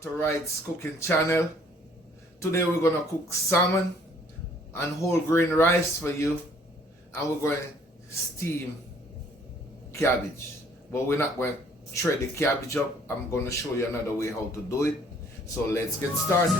back to Wright's cooking channel. Today we're gonna cook salmon and whole grain rice for you, and we're going to steam cabbage. But we're not going to shred the cabbage up. I'm going to show you another way how to do it. So let's get started.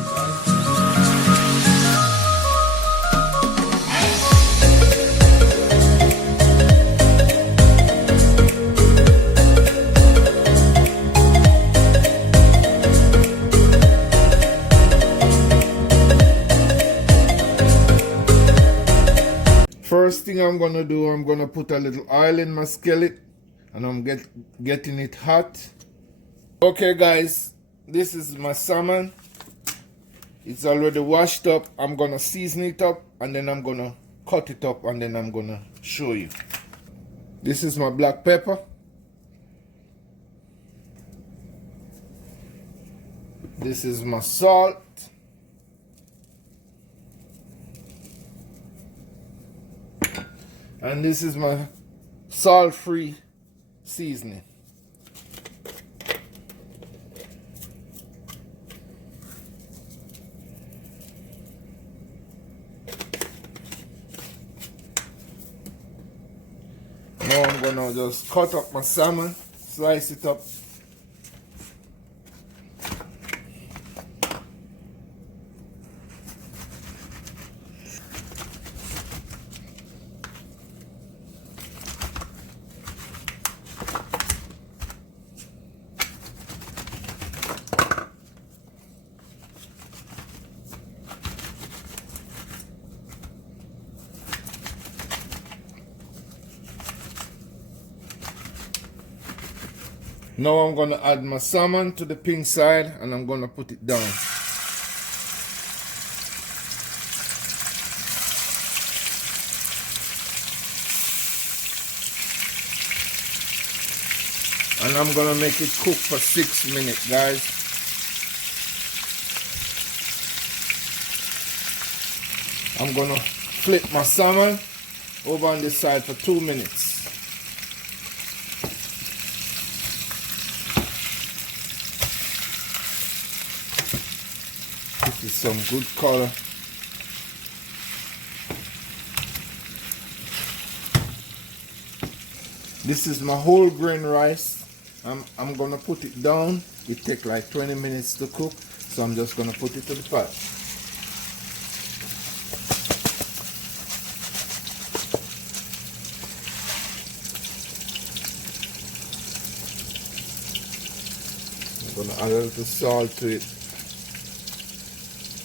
First thing I'm gonna do, I'm gonna put a little oil in my skillet, and I'm getting it hot. Okay guys, this is my salmon. It's already washed up. I'm gonna season it up, and then I'm gonna cut it up, and then I'm gonna show you. This is my black pepper. This is my salt. And this is my salt-free seasoning. Now I'm gonna just cut up my salmon, slice it up. Now I'm going to add my salmon to the pink side, and I'm going to put it down. And I'm going to make it cook for 6 minutes, guys. I'm going to flip my salmon over on this side for 2 minutes. This is some good color. This is my whole grain rice. I'm gonna put it down. It takes like 20 minutes to cook, so I'm just gonna put it to the pot. I'm gonna add a little salt to it.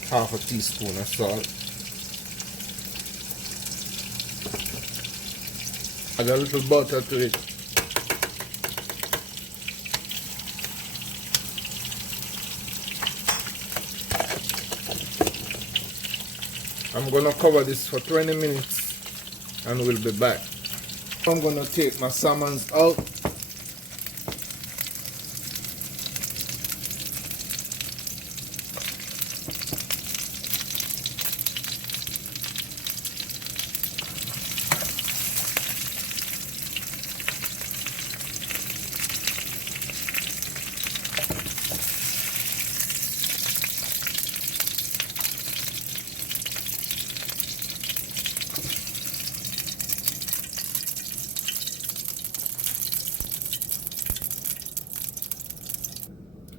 Half a teaspoon of salt. Add a little butter to it. I'm gonna cover this for 20 minutes and we'll be back. I'm gonna take my salmons out.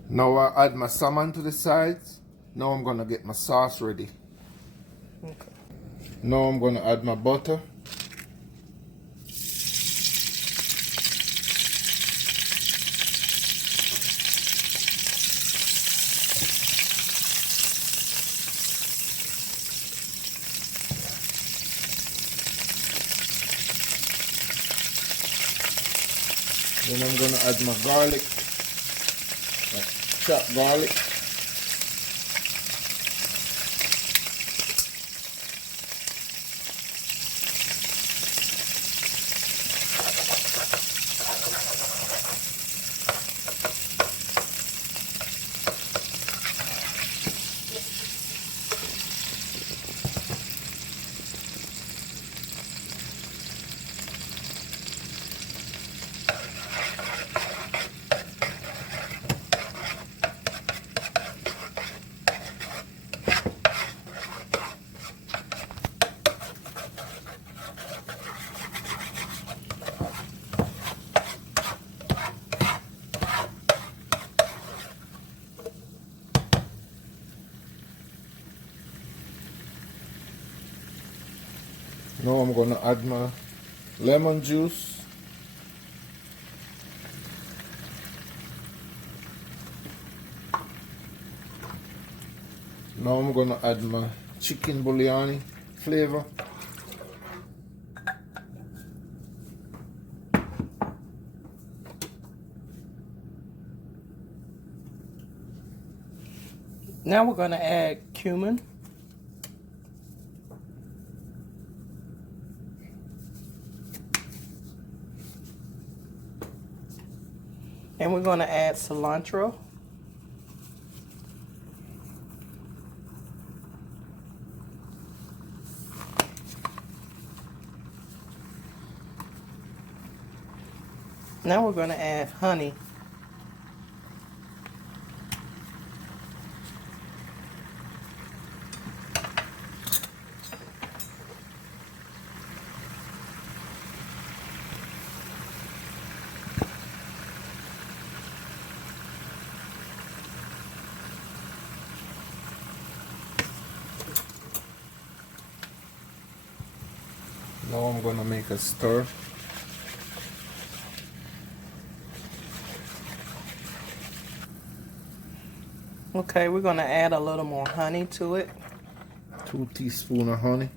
Now I add my salmon to the sides. Now I'm gonna get my sauce ready. Okay. Now I'm gonna add my butter. Then I'm gonna add my garlic. Chopped garlic. Now I'm gonna add my lemon juice. Now I'm gonna add my chicken bouillon flavor. Now we're going to add cumin. And we're going to add cilantro. Now we're going to add honey. Now I'm gonna make a stir. Okay, we're going to add a little more honey to it. 2 teaspoons of honey.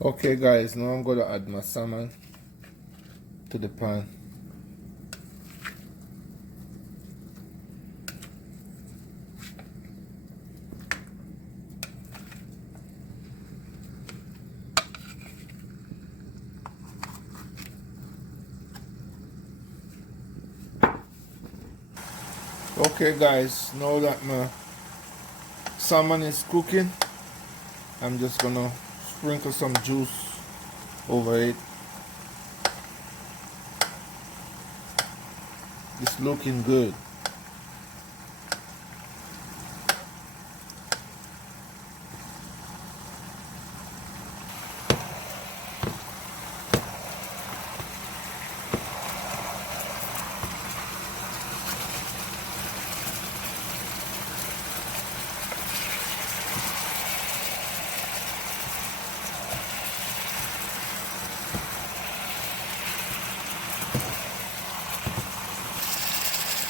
Okay guys, now I'm gonna add my salmon to the pan. Okay guys, now that my salmon is cooking, I'm just gonna sprinkle some juice over it. It's looking good.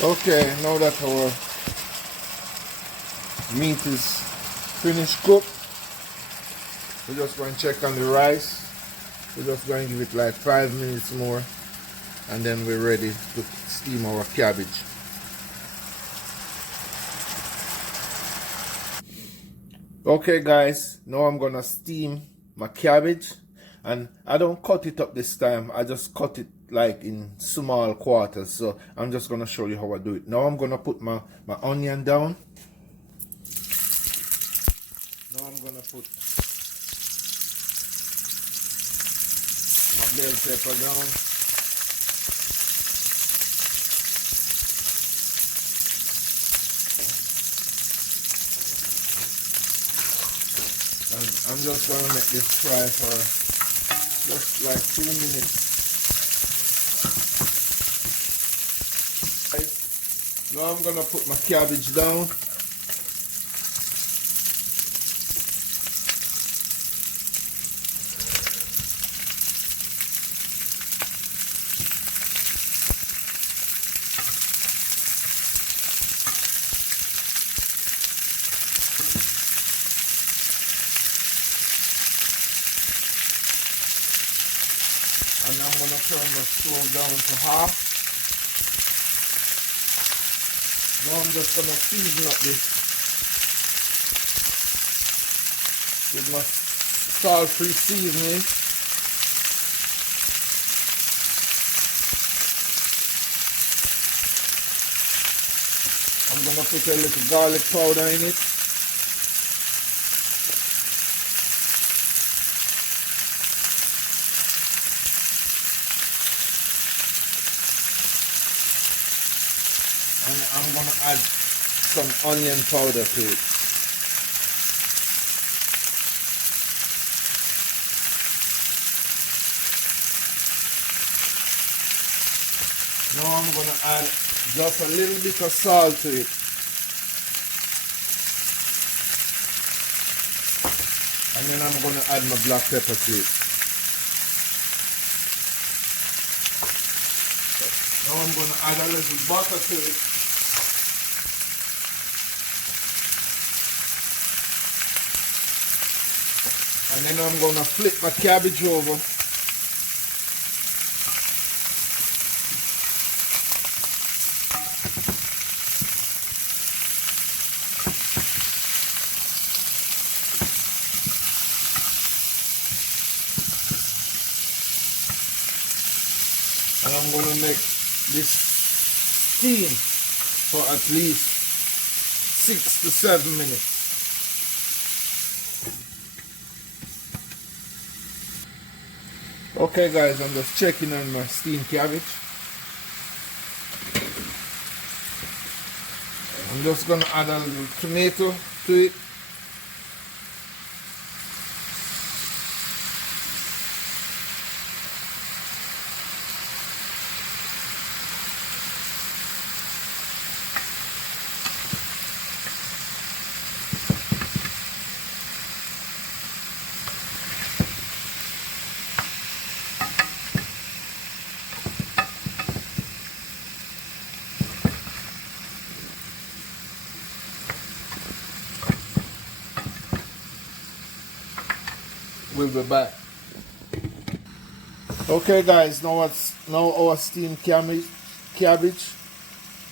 Okay, now that our meat is finished cooked, we're just going to check on the rice. We're just going to give it like 5 minutes more, and then we're ready to steam our cabbage. Okay guys, now I'm gonna steam my cabbage, and I don't cut it up this time. I just cut it like in small quarters, so I'm just gonna show you how I do it. Now I'm gonna put my onion down. Now I'm gonna put my bell pepper down. And I'm just gonna make this fry for just like 2 minutes. Now I'm gonna put my cabbage down. And I'm gonna turn the stove down to half. Now I'm just gonna season up this with my salt-free seasoning. I'm gonna put a little garlic powder in it. And I'm gonna add some onion powder to it. Now I'm gonna add Just a little bit of salt to it. And then I'm going to add my black pepper to it. Now I'm going to add a little butter to it. And then I'm going to flip my cabbage over. And I'm going to make this steam for at least 6 to 7 minutes. Okay guys, I'm just checking on my steamed cabbage. I'm just going to add a little tomato to it. We'll be back. Okay guys, now our steamed cabbage.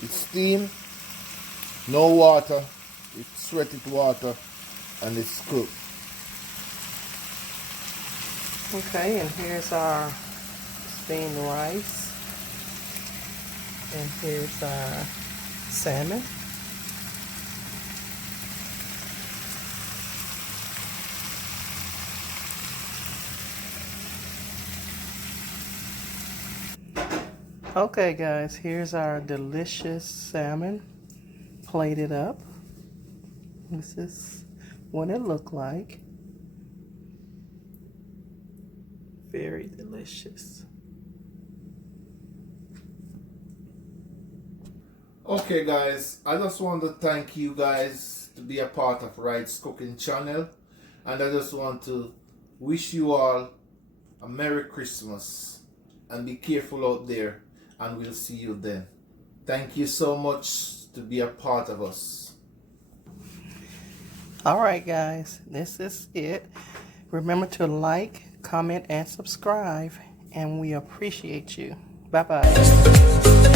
It's steamed, no water, it's sweated water, and it's cooked. Okay, and here's our steamed rice. And here's our salmon. Okay guys, here's our delicious salmon plated up. This is what it looked like. Very delicious. Okay guys, I just want to thank you guys to be a part of Wright's cooking channel, and I just want to wish you all a Merry Christmas, and be careful out there, and we'll see you then. Thank you so much to be a part of us. Alright guys, this is it. Remember to like, comment, and subscribe, and we appreciate you. Bye bye.